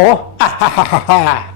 oh, ah, ha, ha, ha, ha.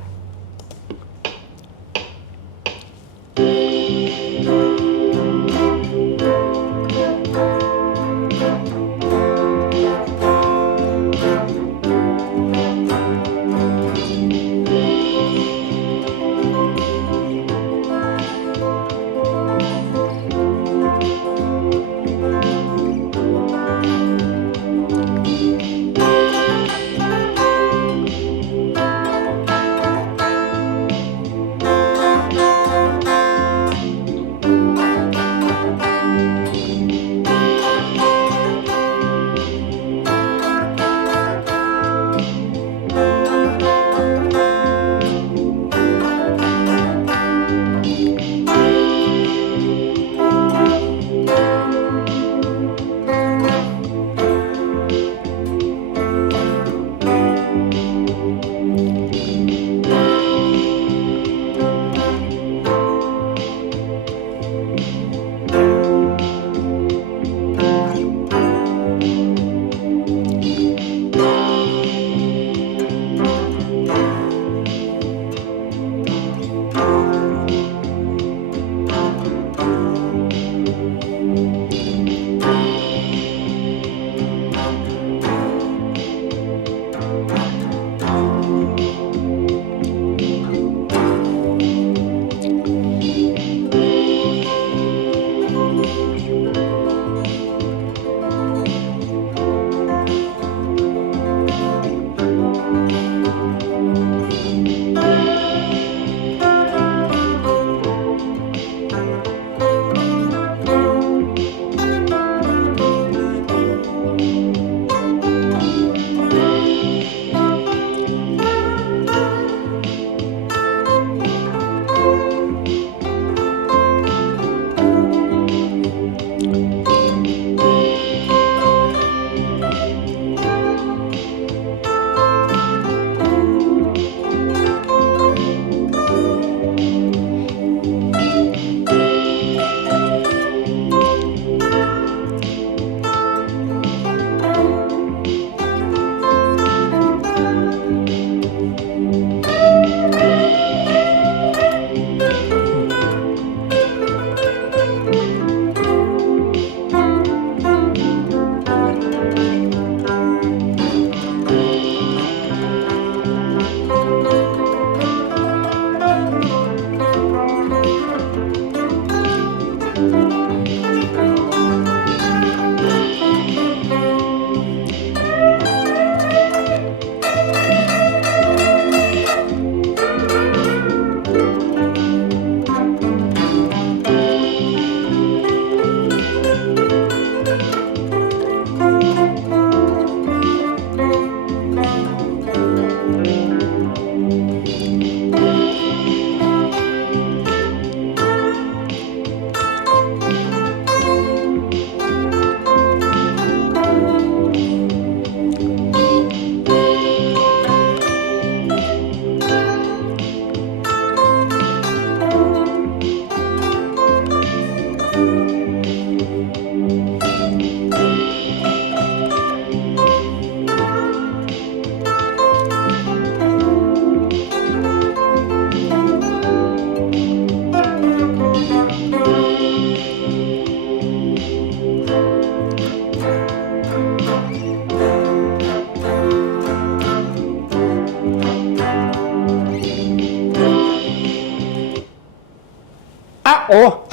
Oh,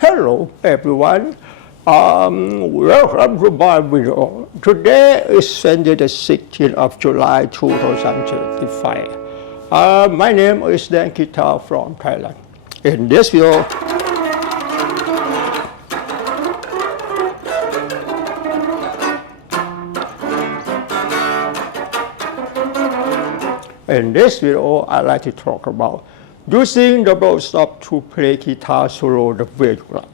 hello everyone. Welcome to my video. Today is Sunday the 16th of July 2025. My name is Dan Guitar from Thailand. In this video, I'd like to talk about using double stop to play guitar solo the way you like.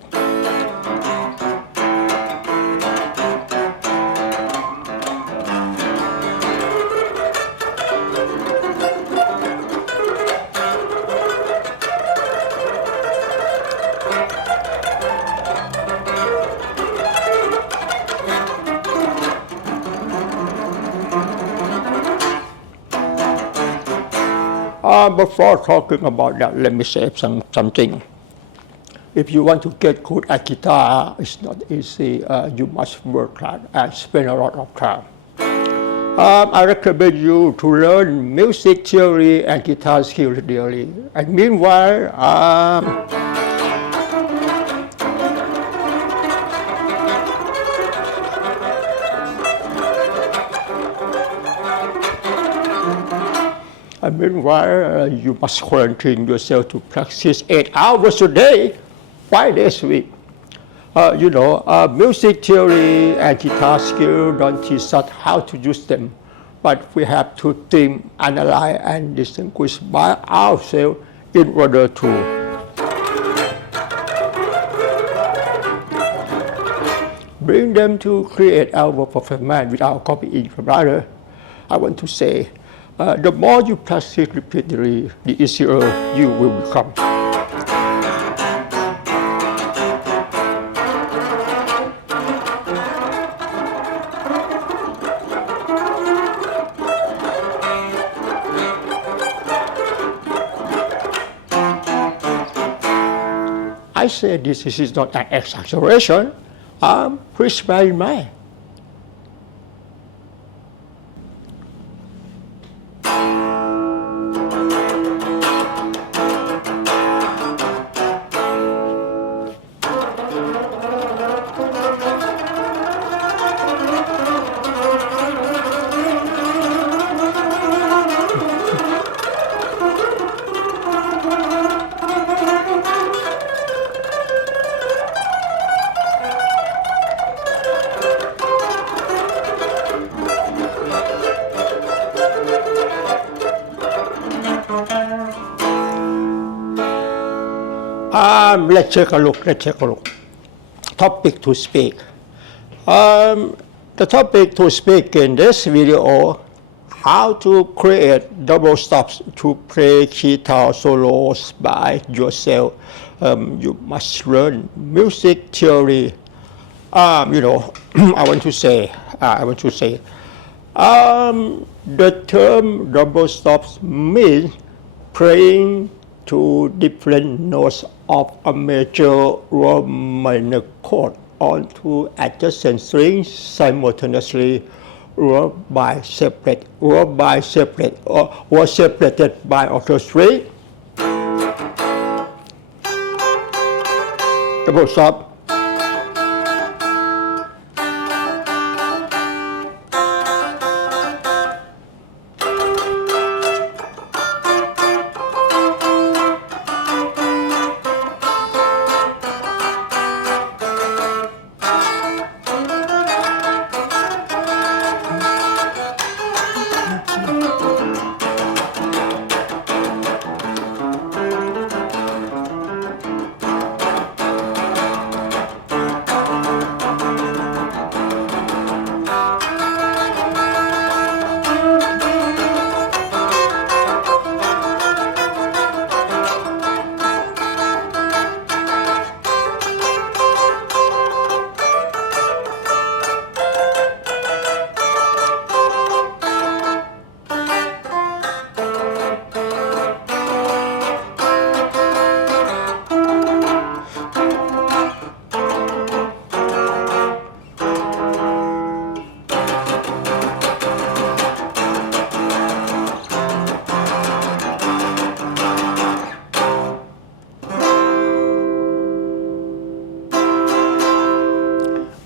before talking about that, let me say something. If you want to get good at guitar, it's not easy. You must work hard and spend a lot of time. I recommend you to learn music theory and guitar skills daily. And meanwhile, you must quarantine yourself to practice 8 hours a day, 5 days a week. Music theory and guitar skill don't teach us how to use them, but we have to think, analyze, and distinguish by ourselves in order to bring them to create our performance without copying from others. I want to say, the more you practice repeatedly, the easier you will become. I say this is not an exaggeration. Please bear in mind. Let's take a look. Topic to speak. The topic to speak in this video, how to create double stops to play guitar solos by yourself. You must learn music theory. I want to say, the term double stops means playing two different notes of a major or minor chord onto adjacent strings simultaneously or separated by other string. Double stop.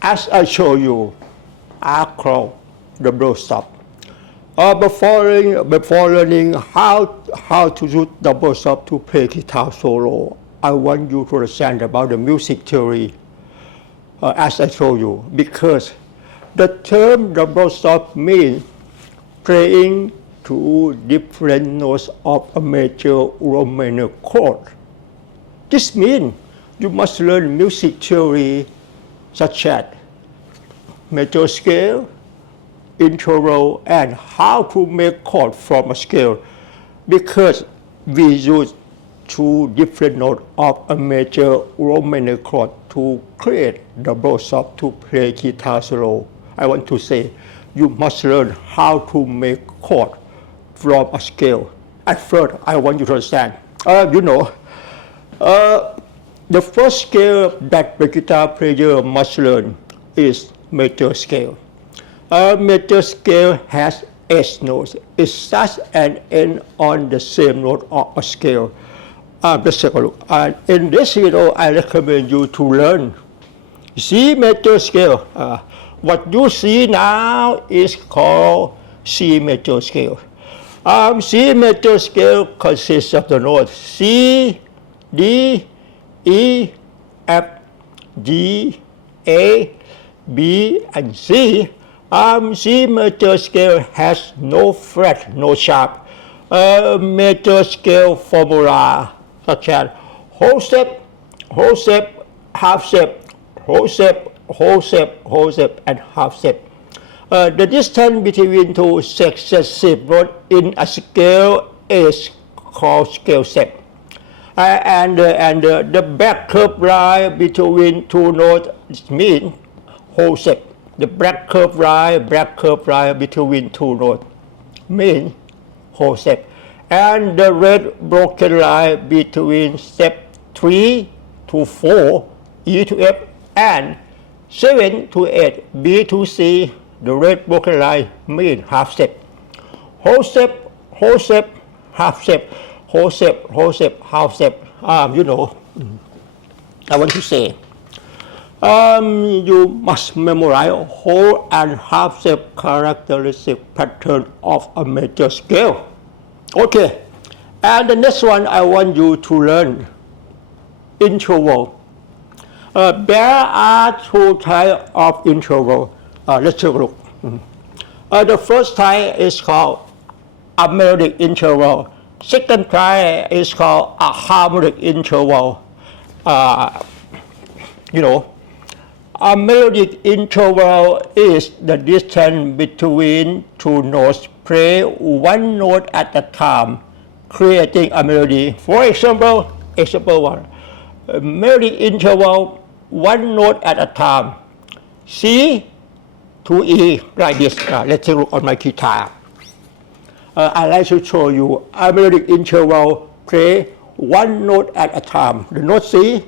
As I show you, acro double stop. Before learning how to use double stop to play guitar solo, I want you to understand about the music theory, as I show you, because the term double stop means playing two different notes of a major or minor chord. This means you must learn music theory such as major scale, interval, and how to make chord from a scale, because we use two different notes of a major or minor chord to create double stop to play guitar solo. I want to say you must learn how to make chord from a scale at first, I want you to understand. The first scale that the guitar player must learn is major scale. Major scale has 8 notes. It starts and ends on the same note of a scale. Let's take a look. In this video, I recommend you to learn C major scale. What you see now is called C major scale. C major scale consists of the notes C, D, E, F, G, A, B, and C. C major scale has no fret, no sharp. Major scale formula such as whole step, half step, whole step, and half step. The distance between two successive notes in a scale is called scale step. And the back curve line between two notes means whole step. The back curve line between two notes means whole step. And the red broken line between step 3 to 4, E to F, and 7 to 8, B to C, the red broken line means half step. Whole step, half step, whole step, half step. I want to say, you must memorize whole and half step characteristic pattern of a major scale. Okay, and the next one I want you to learn interval. There are 2 types of interval. Let's take a look. The first type is called a melodic interval. Second type is called a harmonic interval. A melodic interval is the distance between two notes play one note at a time, creating a melody. For example, one. Melodic interval, one note at a time. C to E, like this. Let's take a look on my guitar. I'd like to show you a melodic interval play one note at a time. The note C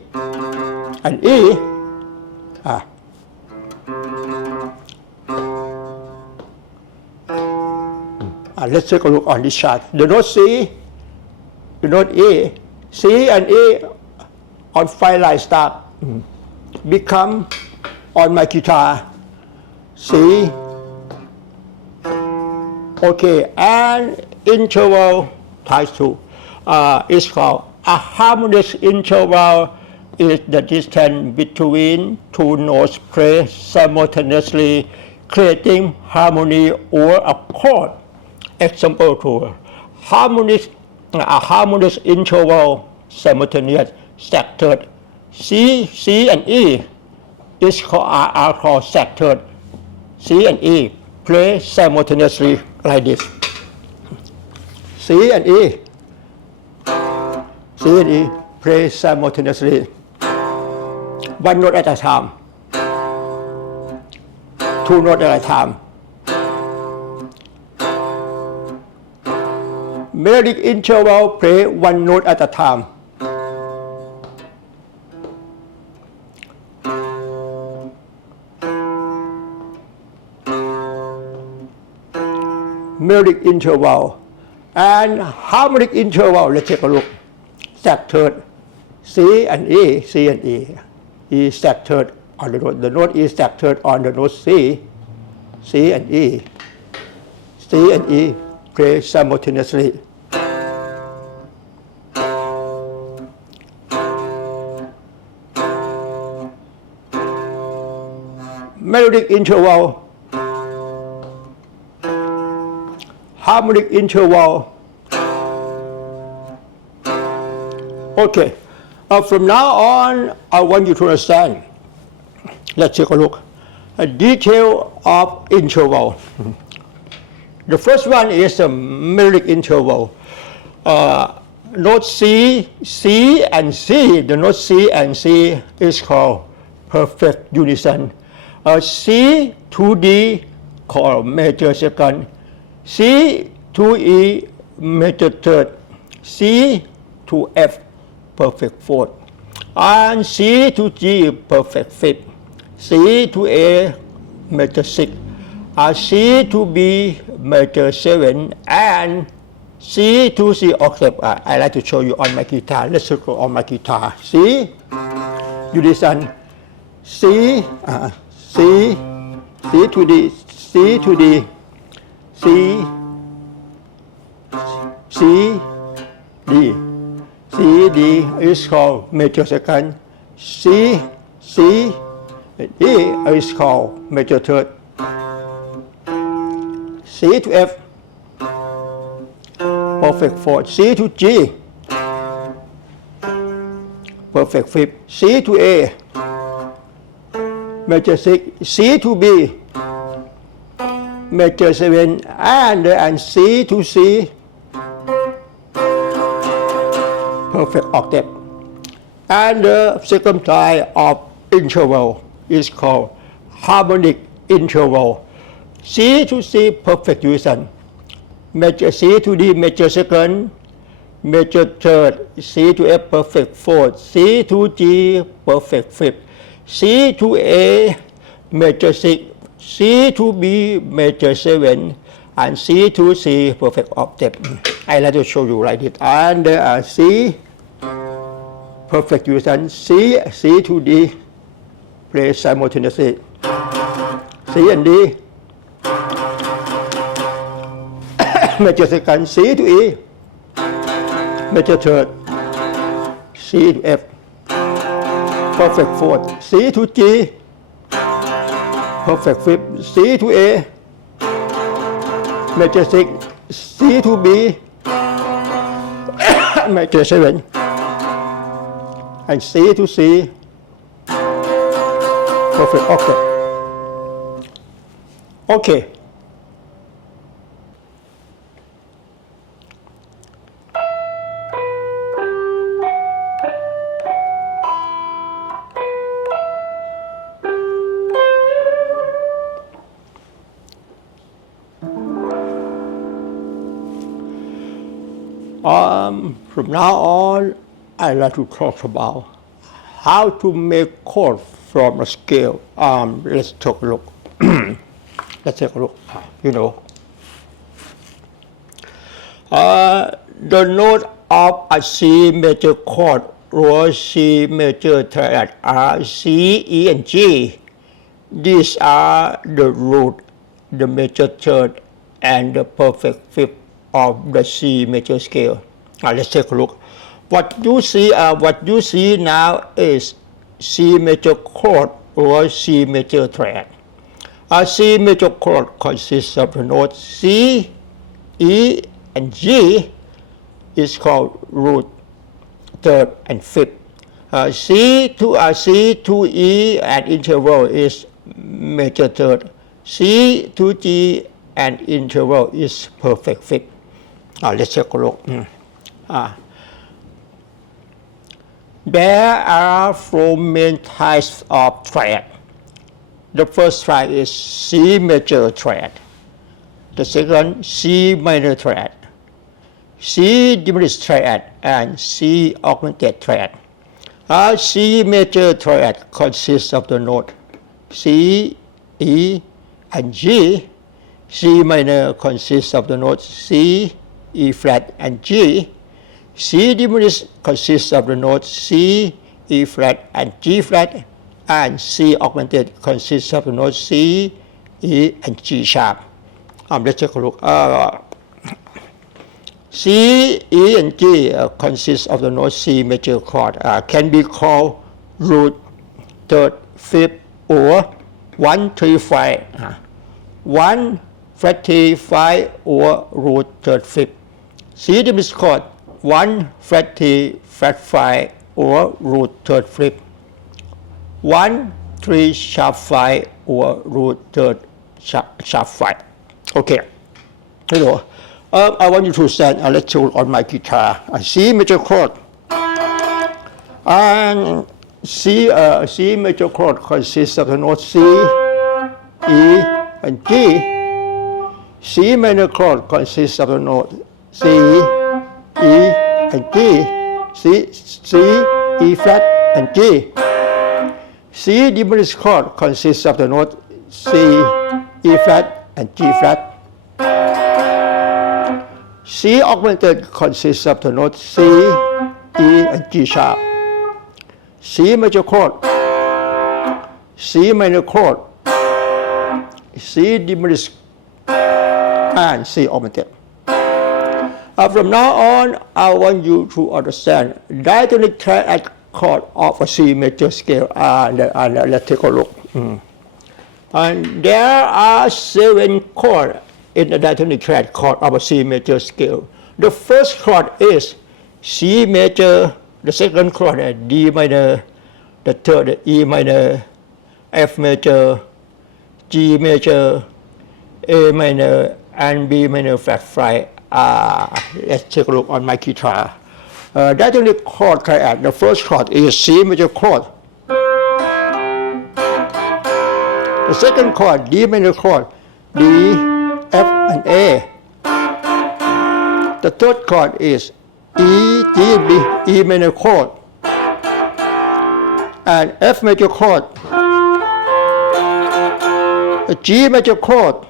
and E. Let's take a look on this chart. The note C, the note E, C and E on 5 line start become on my guitar C. Okay, and interval type 2 is called a harmonic interval. Is the distance between two notes played simultaneously, creating harmony or a chord. Example 2, a harmonic interval simultaneous stacked third. C and E are called stacked third. C and E play simultaneously like this. C and E play simultaneously, one note at a time, 2 notes at a time. Melodic interval play 1 note at a time. Melodic interval and harmonic interval. Let's take a look. Stacked third, C and E. E stacked third on the note. The note E stacked third on the note C. C and E play simultaneously. Melodic interval, harmonic interval. Okay, from now on, I want you to understand. Let's take a look. A detail of interval. The first one is a melodic interval. Note C and C, the note C and C is called perfect unison. C to D called major second. C to E major third, C to F perfect fourth, and C to G perfect fifth, C to A major sixth, C to B major seven, and C to C octave. I like to show you on my guitar. Let's go on my guitar. C, you listen. C, C, C to D, C to D, C, C, D. C, D is called major second. C, C, D is called major third. C to F, perfect fourth. C to G, perfect fifth. C to A, major sixth. C to B, major seven, and C to C, perfect octave. And the second type of interval is called harmonic interval. C to C perfect unison, major C to D major second, major third, C to F perfect fourth, C to G perfect fifth, C to A major sixth, C to B major seven, and C to C perfect octave. I like to show you like this. And C perfect unison, C to D play simultaneously. C and D, major second, C to E, major third, C to F, perfect fourth, C to G, perfect fifth, C to A, major sixth, C to B, major seven, and C to C, perfect octave. Okay. From now on, I'd like to talk about how to make chord from a scale. Let's take a look. Let's take a look. The note of a C major chord or C major triad are C, E, and G. These are the root, the major third, and the perfect fifth of the C major scale. Let's take a look. What you see now is C major chord or C major triad. A C major chord consists of the notes C, E, and G. Is called root, third, and fifth. C to E and interval is major third. C to G and interval is perfect fifth. Let's take a look. There are four main types of triad. The first triad is C major triad. The second, C minor triad, C diminished triad, and C augmented triad. C major triad consists of the note C, E, and G. C minor consists of the notes C, E flat, and G. C diminished consists of the notes C, E flat, and G flat, and C augmented consists of the notes C, E, and G sharp. Let's take a look. C, E, and G consist of the note C major chord. Can be called root, third, fifth, or 1, 3, 5. 1, flat 3, 5, or root, third, fifth. C diminished chord 1, flat 3, flat 5, or root, third, fifth. 1, 3, sharp 5, or root, third, sharp 5. Okay. I want you to stand a little on my guitar. C major chord. And C major chord consists of the notes C, E, and G. C minor chord consists of the note C, E, and G. C, E flat, and G. C diminished chord consists of the note C, E flat, and G flat. C augmented consists of the note C, E, and G sharp. C major chord, C minor chord, C diminished, and C augmented. From now on, I want you to understand diatonic triad chord of a C major scale, and let's take a look. And there are 7 chords in the diatonic triad chord of a C major scale. The first chord is C major, the second chord is D minor, the third E minor, F major, G major, A minor, and B minor flat 5. Let's take a look on my guitar. Diatonic chord triad, the first chord is C major chord. The second chord, D minor chord, D, F, and A. The third chord is E, G, B, E minor chord, and F major chord, the G major chord,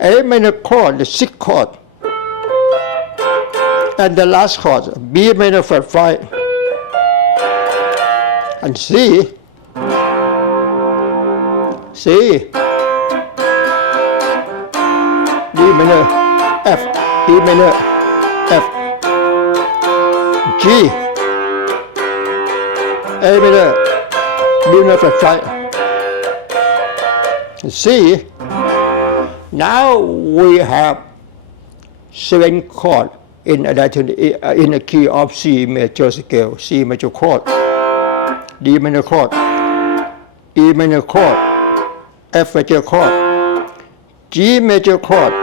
A minor chord, the 6th chord, and the last chord, B minor flat 5, and C, D minor, F, E minor, F, G, A minor, B minor flat 5, C. Now we have 7 chords in the key of C major scale. C major chord, D minor chord, E minor chord, F major chord, G major chord,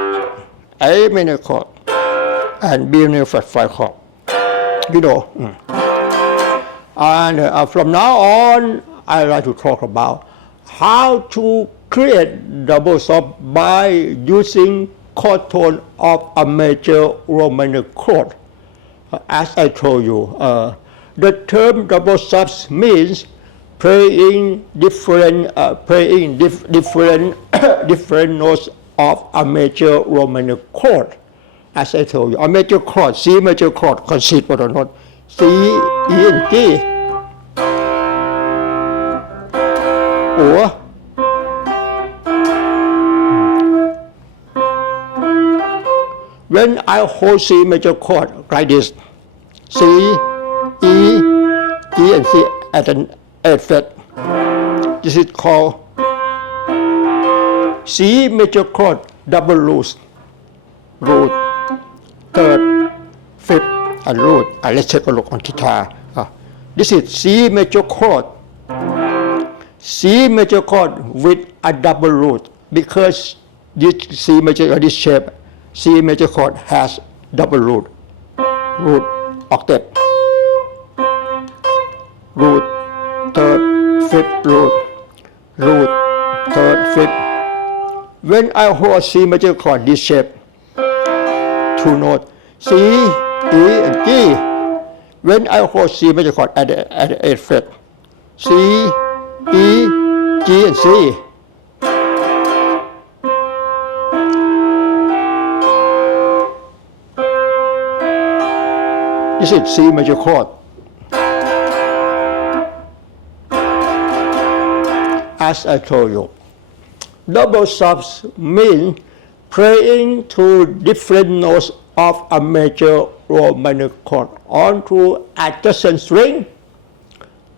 A minor chord, and B minor flat 5 chord. You know. And from now on, I like to talk about how to create double stop by using chord tone of a major or minor chord. As I told you, the term double stops means playing different different notes of a major or minor chord. As I told you, a major chord, C major chord, consists of the note C, E, and G. Or when I hold C major chord like this, C, E, G, and C at an 8th fret, this is called C major chord double root, root, 3rd, 5th, and root. Let's take a look on guitar. This is C major chord. C major chord with a double root, because this C major, this shape, C major chord has double root, root octave, root, 3rd, 5th, root, 3rd, 5th. When I hold C major chord this shape, 2 notes, C, E, and G. When I hold C major chord at the 8th fret, C, E, G, and C. This is C major chord. As I told you, double stops mean playing two different notes of a major or minor chord onto adjacent string.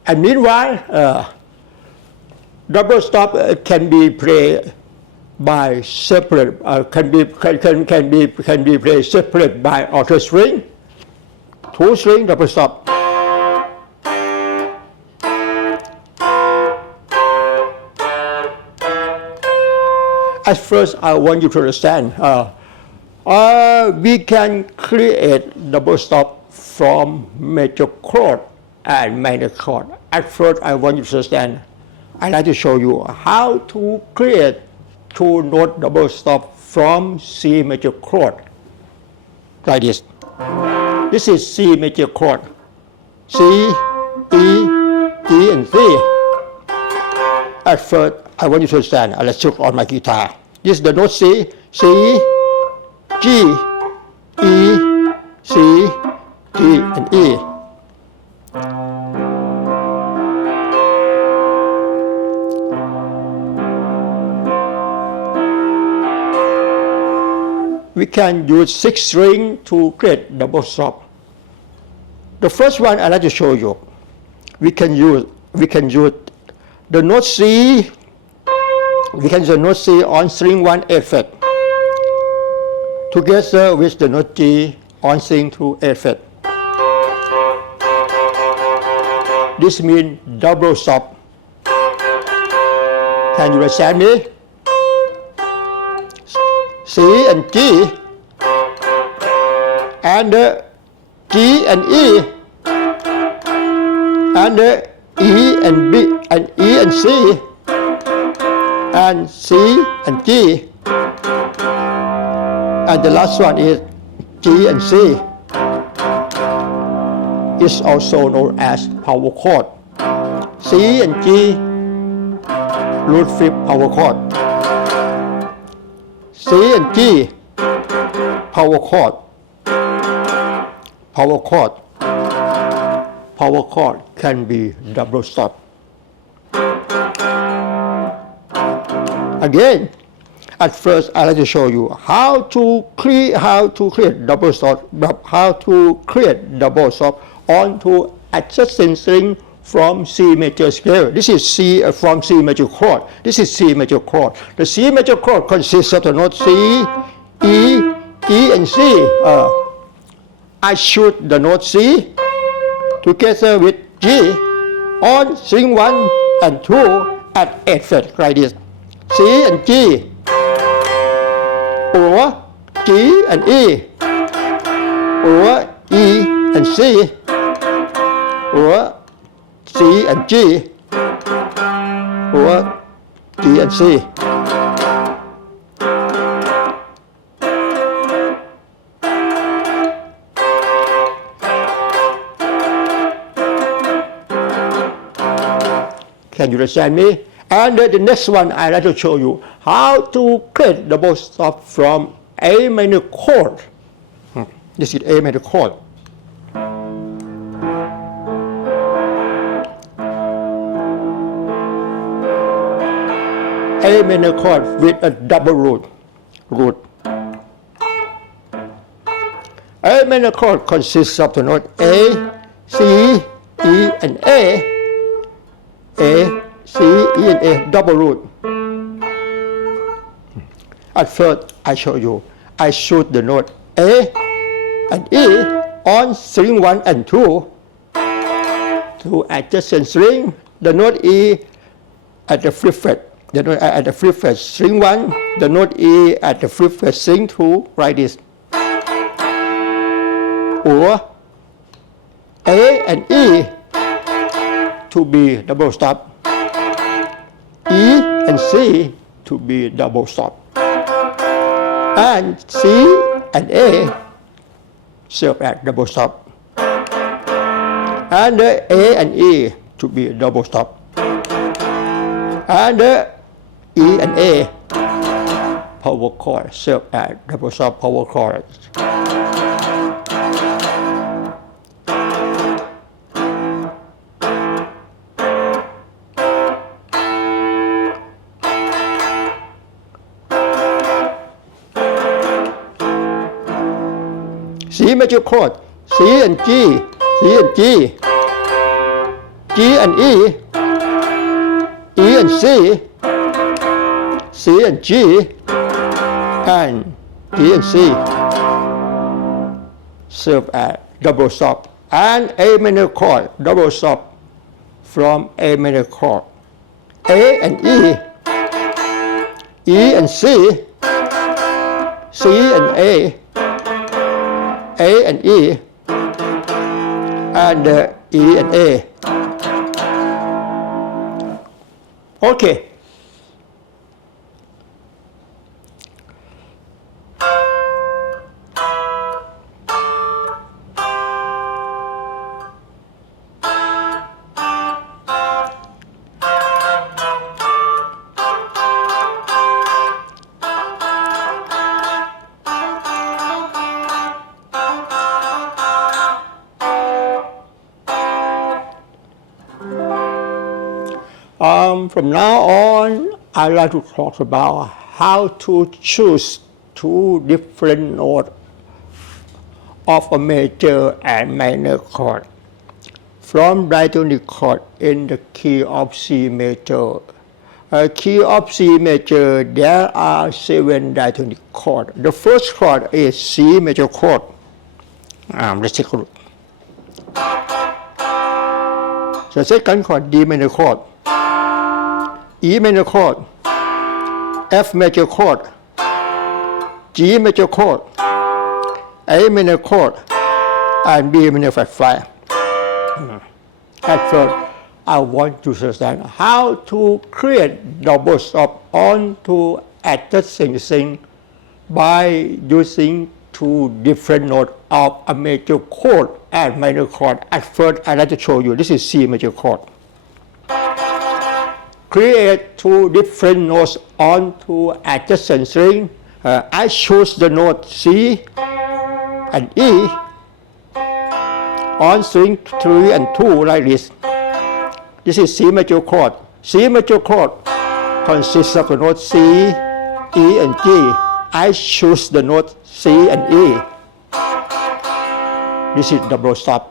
And meanwhile, double stop can be played by separate, can be played separate by auto string, 2 string double stop. At first, I want you to understand, we can create double stop from major chord and minor chord. At first, I want you to understand, I'd like to show you how to create 2-note double stop from C major chord, like this. This is C major chord. C, E, G, and C. At first, I want you to understand. Let's look on my guitar. This is the note C, C, G, E, C, G, and E. We can use 6 strings to create double stop. The first one I'd like to show you. We can use the note C. We can use the note C on string 1 8 fret together with the note G on string 2 8 fret. This means double stop. Can you understand me? C and G and G and E and E and B and E and C and C and G, and the last one is G and C. It's also known as power chord. C and G, root 5th power chord. C and G, power chord. Power chord. Power chord can be double stop. Again, at first I'd like to show you how to create double stop, how to create double stop onto adjacent string from C major scale. This is C from C major chord. This is C major chord. The C major chord consists of the note C, E, G, and C. I shoot the note C together with G on string 1 and 2 at 8 fret, like this. C and G, or G and E, or E and C, or C and G, or G and C. Can you understand me? And the next one I'd like to show you how to create double stop from A minor chord. This is A minor chord. A minor chord with a double root. A minor chord consists of the note A, C, E, and A, C, E, and A, double root. At first, I show you. I shoot the note A and E on string 1 and 2 to adjacent string. The note E at the 5th fret. The note at the 5th fret, string 1. The note E at the 5th fret, string 2, like this. Or A and E to be double stop. E and C to be double stop. And C and A serve as double stop. And A and E to be double stop. And E and A power chord serve as double stop power chords. C major chord, C and G, C and G, G and E, E and C, C and G, and G and C serve as double stop, and A minor chord, double stop from A minor chord. A and E, E and C, C and A and E, and E and A. Okay. From now on, I'd like to talk about how to choose two different notes of a major and minor chord from diatonic chord in the key of C major. Key of C major, there are 7 diatonic chords. The first chord is C major chord. Let's take a look. The second chord, D minor chord, E minor chord, F major chord, G major chord, A minor chord, and B minor flat 5. At first, I want to understand how to create double stop onto adjacent string by using two different notes of a major chord and minor chord. At first, I'd like to show you, this is C major chord. Create two different notes onto adjacent string. I choose the note C and E on string 3 and 2 like this. This is C major chord. C major chord consists of the note C, E, and G. I choose the note C and E. This is double stop.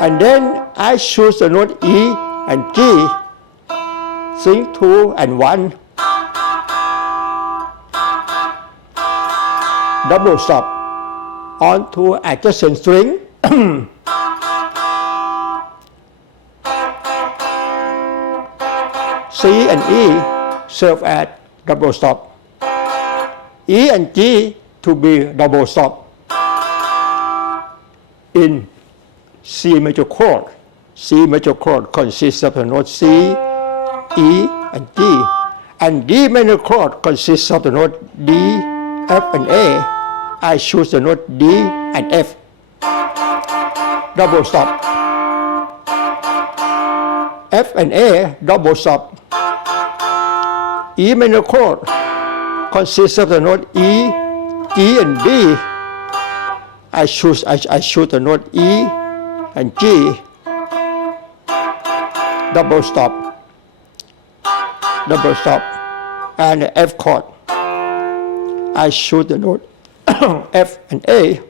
And then I choose the note E and G, string 2 and 1. Double stop onto adjacent string. C and E serve as double stop. E and G to be double stop in C major chord. C major chord consists of the note C, E, and G. And D minor chord consists of the note D, F, and A. I choose the note D and F. Double stop. F and A, double stop. E minor chord consists of the note E, G, and B. I choose the note E and G. Double stop. Double stop. And the F chord. I choose the note F and A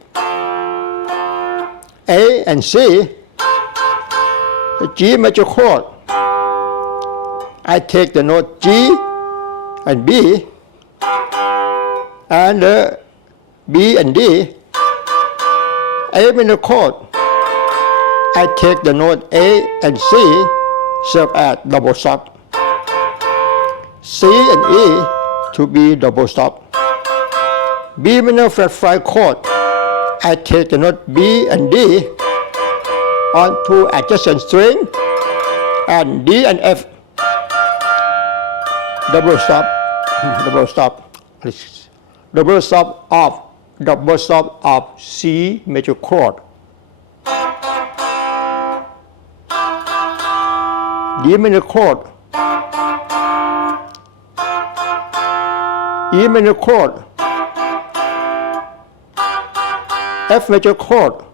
and C. The G major chord. I take the note G and B, and B and D. A minor chord. I take the note A and C, serve as double stop. C and E to be double stop. B minor flat 5 chord. I take the note B and D onto adjacent string, and D and F. Double stop, double stop, double stop of C major chord. D minor chord, E minor chord, F major chord,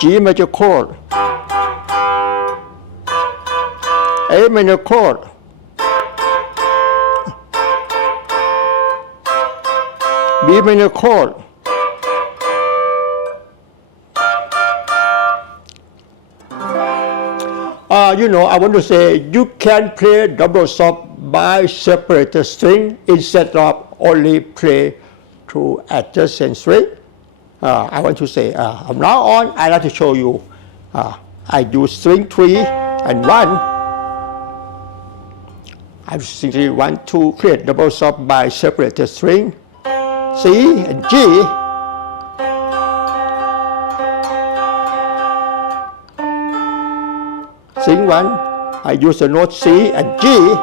G major chord, A minor chord, B minor chord, I want to say you can play double stop by separated string instead of only play to adjacent string. I want to say from now on, I like to show you. I use string 3 and 1. I simply want to create double stop by separated string C and G. String 1, I use the note C and G.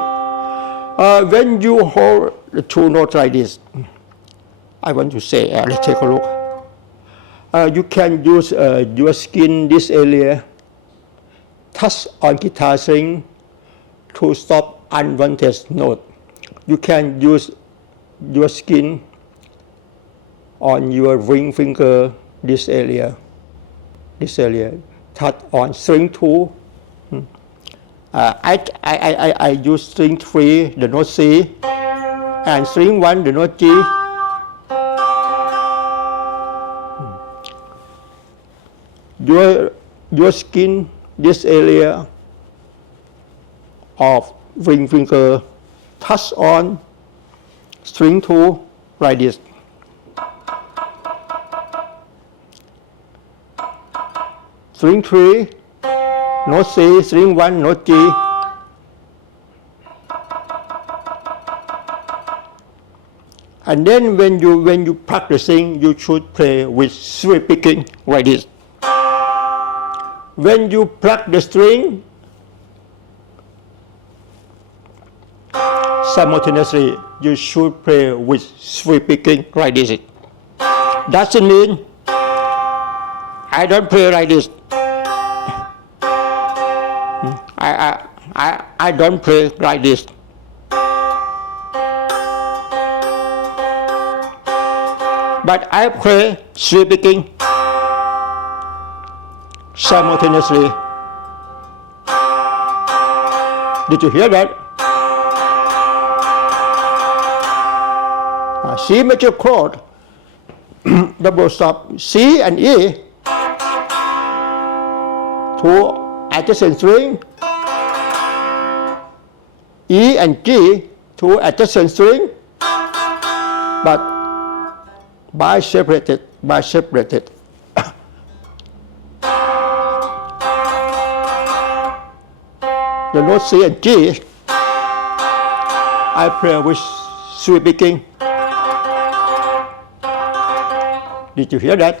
When you hold the two notes like this, I want to say, let's take a look. You can use your skin, this area, touch on guitar string to stop unwanted note. You can use your skin on your ring finger, this area. this area, touch on string 2. I use string 3, the note C, and string 1, the note G. Your skin, this area of ring finger, touch on string 2 like this. String 3, note C, string 1, note G. And then when you practicing, you should play with sweep picking like this. When you pluck the string, simultaneously you should play with sweep picking like this. Doesn't mean I don't play like this. I don't play like this. But I play sweep picking simultaneously. Did you hear that? C major chord, double stop C and E, 2 adjacent string, E and G, 2 adjacent string, but biseparated. The note C and G, I play with sweep picking. Did you hear that?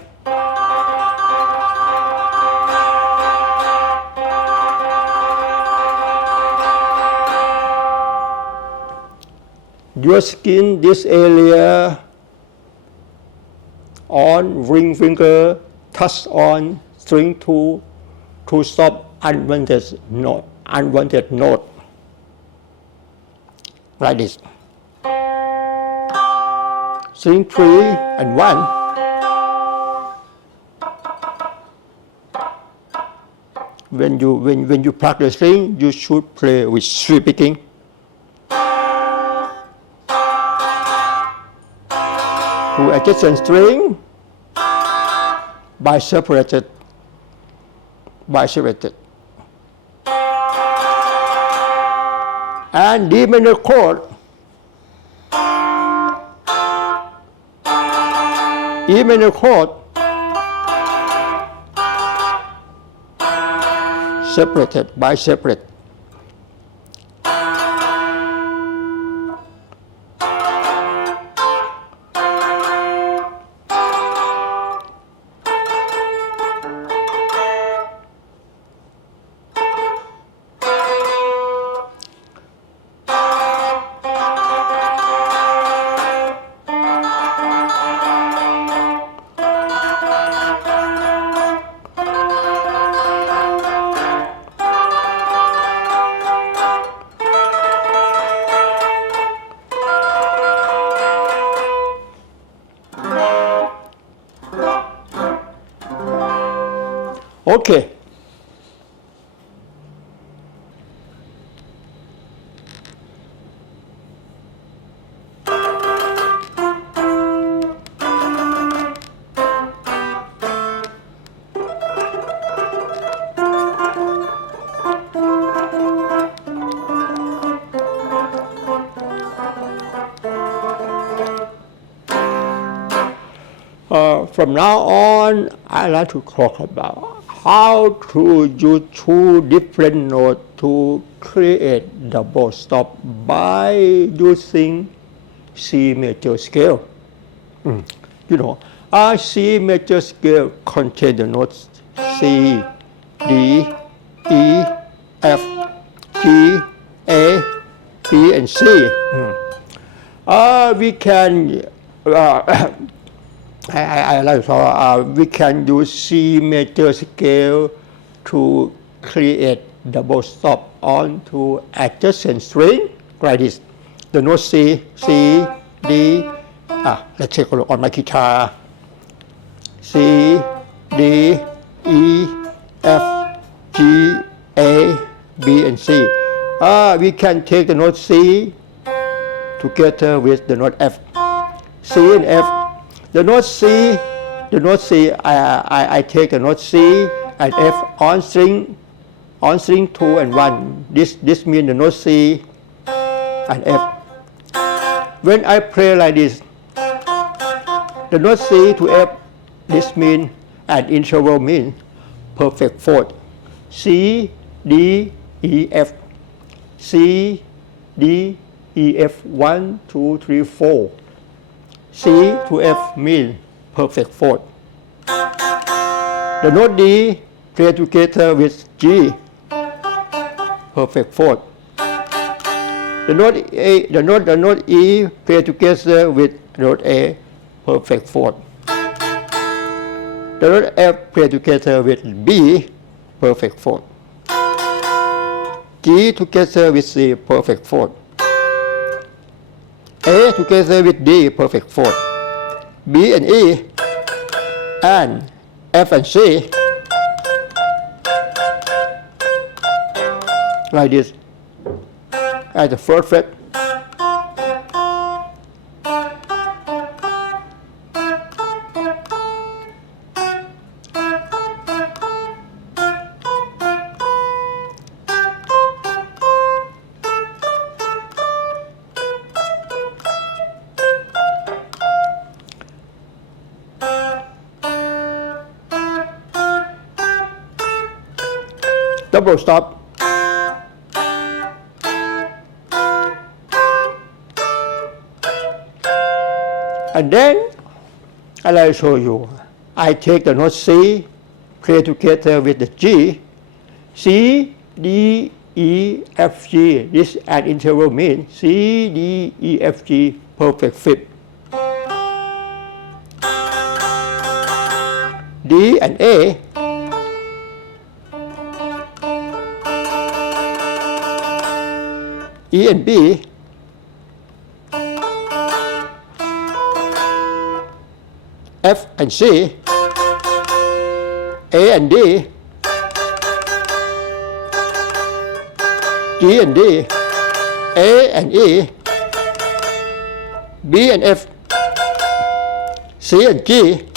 Your skin, this area on ring finger, touch on string 2 to stop unwanted note. Like this. String 3 and 1. When you practice string, you should play with sweep picking. To adjacent string, biseparated. And D minor chord, E minor chord, separated, biseparate. Okay. From now on, I like to talk about how to use 2 different notes to create double stop by using C major scale. C major scale contains the notes C, D, E, F, G, A, B, and C. We can we can use C major scale to create double stop onto adjacent string like this. The note C, D. Let's take a look on my guitar. C, D, E, F, G, A, B, and C. We can take the note C together with the note F. C and F. The note C, I take the note C and F on string 2 and 1. This means the note C and F. When I play like this, the note C to F, this means an interval means perfect fourth. C, D, E, F. C, D, E, F, 1, 2, 3, 4. C to F means perfect fourth. The note D play together with G, perfect fourth. The note E play together with note A, perfect fourth. The note F play together with B, perfect fourth. G together with C, perfect fourth. A together with D, perfect fourth. B and E and F and C like this at the first fret. Double stop. And then, as I show you, I take the note C, play together with the G, C, D, E, F, G. This an interval means C, D, E, F, G, perfect fifth. D and A, E and B, F and C, A and D, G and D, A and E, B and F, C and G,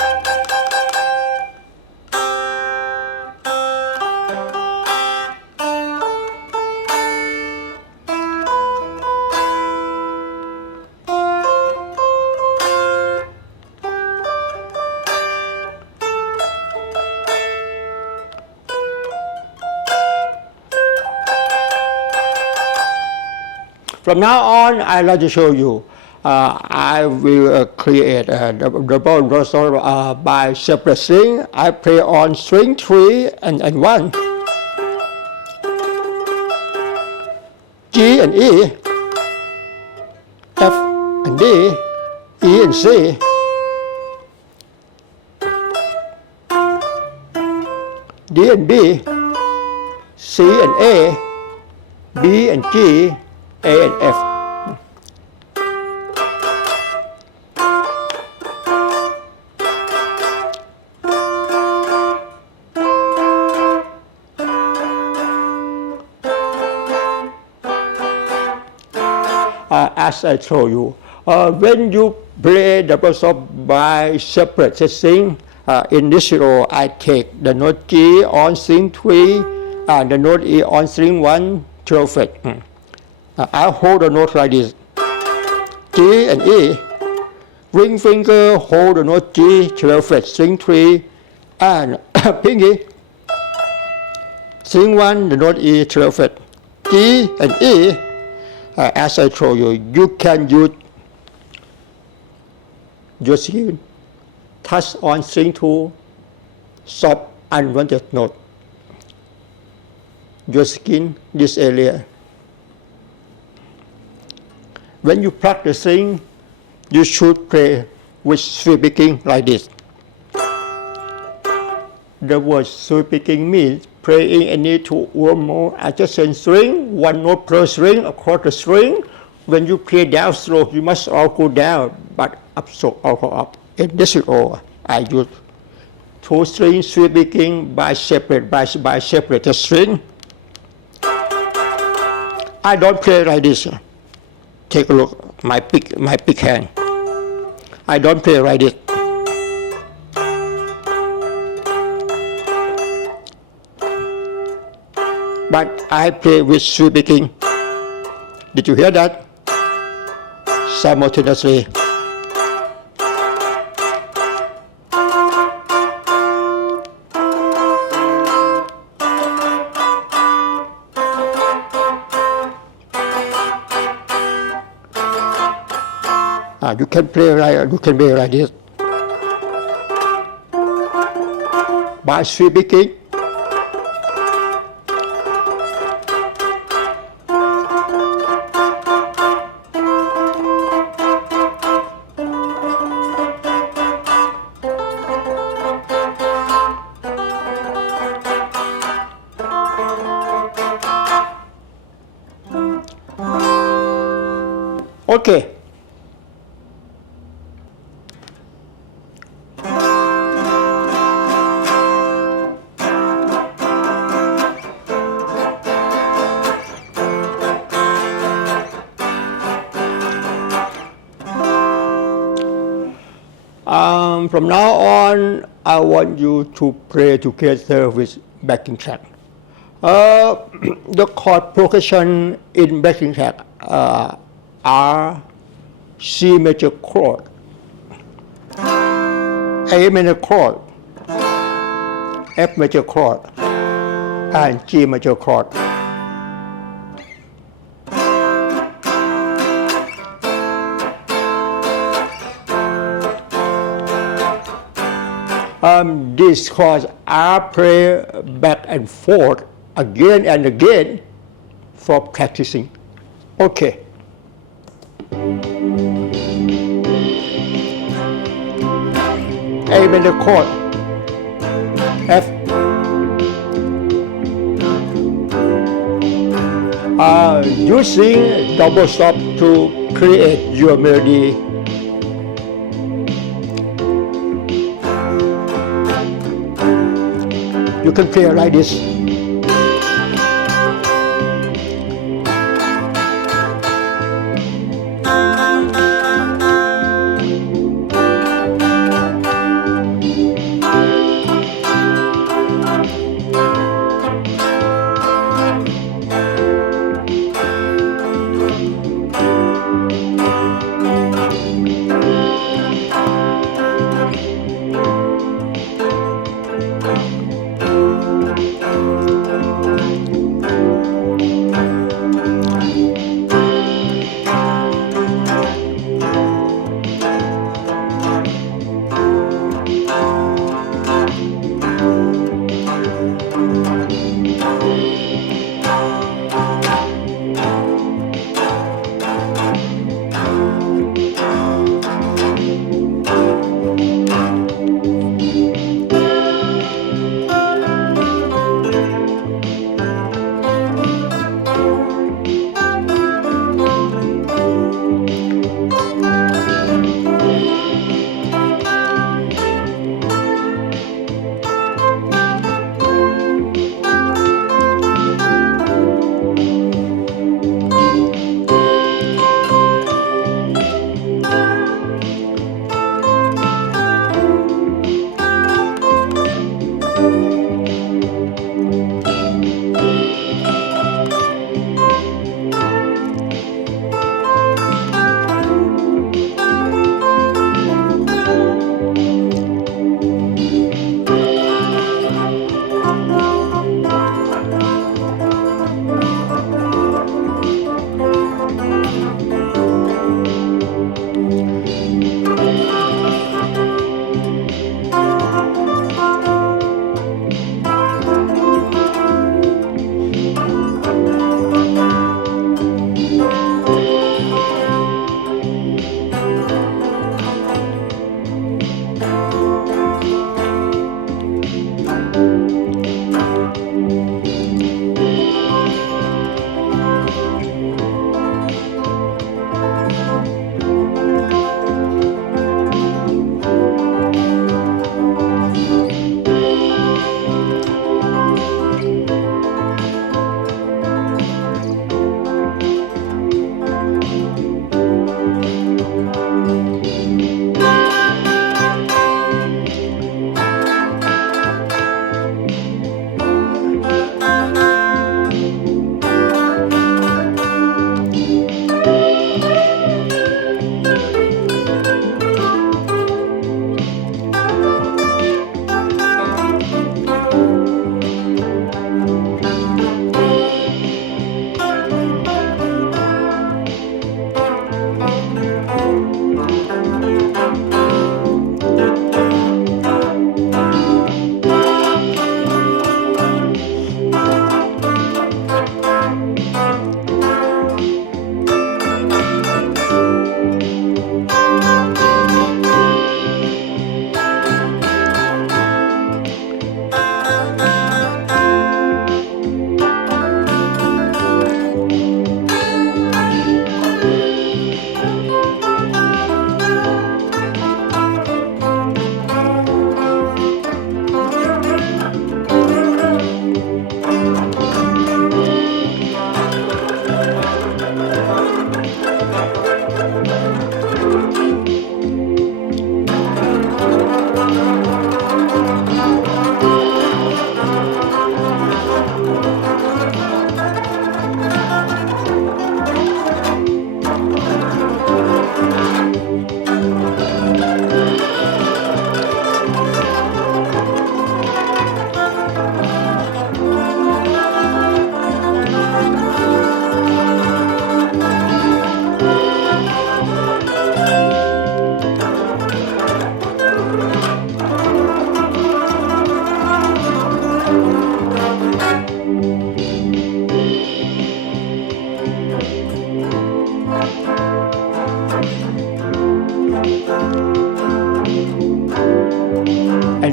From now on, I'd like to show you. I will create a double reversal by separate string. I play on string 3 and 1. G and E, F and D, E and C, D and B, C and A, B and G, A and F. As I told you, when you play the reversal by separate string, in this row I take the note G on string 3 and the note E on string 1, 12 fret. I hold the note like this, G and E, ring finger hold the note G, 12 fret, string 3, and pinky, string 1, the note E, 12 fret, G and E. As I told you, you can use your skin, touch on string 2, soft unwanted note. Your skin, this area. When you pluck the string, you should play with sweep picking like this. The word sweep picking means playing any two or more adjacent string, one note per string across the string. When you play down stroke, you must all go down, but up stroke all go up. In this row, I use two strings sweeping by separate the string. I don't play like this. Take a look, my pick hand. I don't play like this. But I play with sweeping. Did you hear that? Simultaneously. You can play like this. By sweeping. Okay. From now on, I want you to play together with backing track. The chord progression in backing track are C major chord, A major chord, F major chord, and G major chord. These chords are played back and forth again and again for practicing. Okay. A major chord, F. Using double stop to create your melody. You can play like this.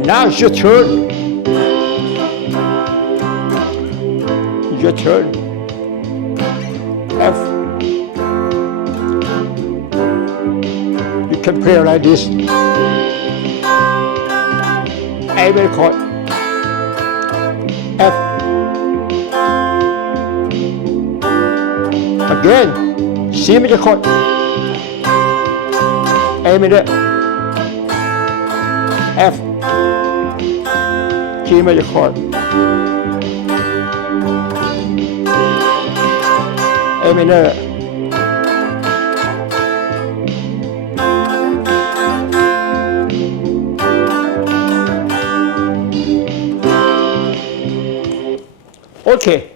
now it's your turn. Your turn. F. You can play like this. A major chord. F. Again, C major chord. A major. F. G major chord. A minor. Okay.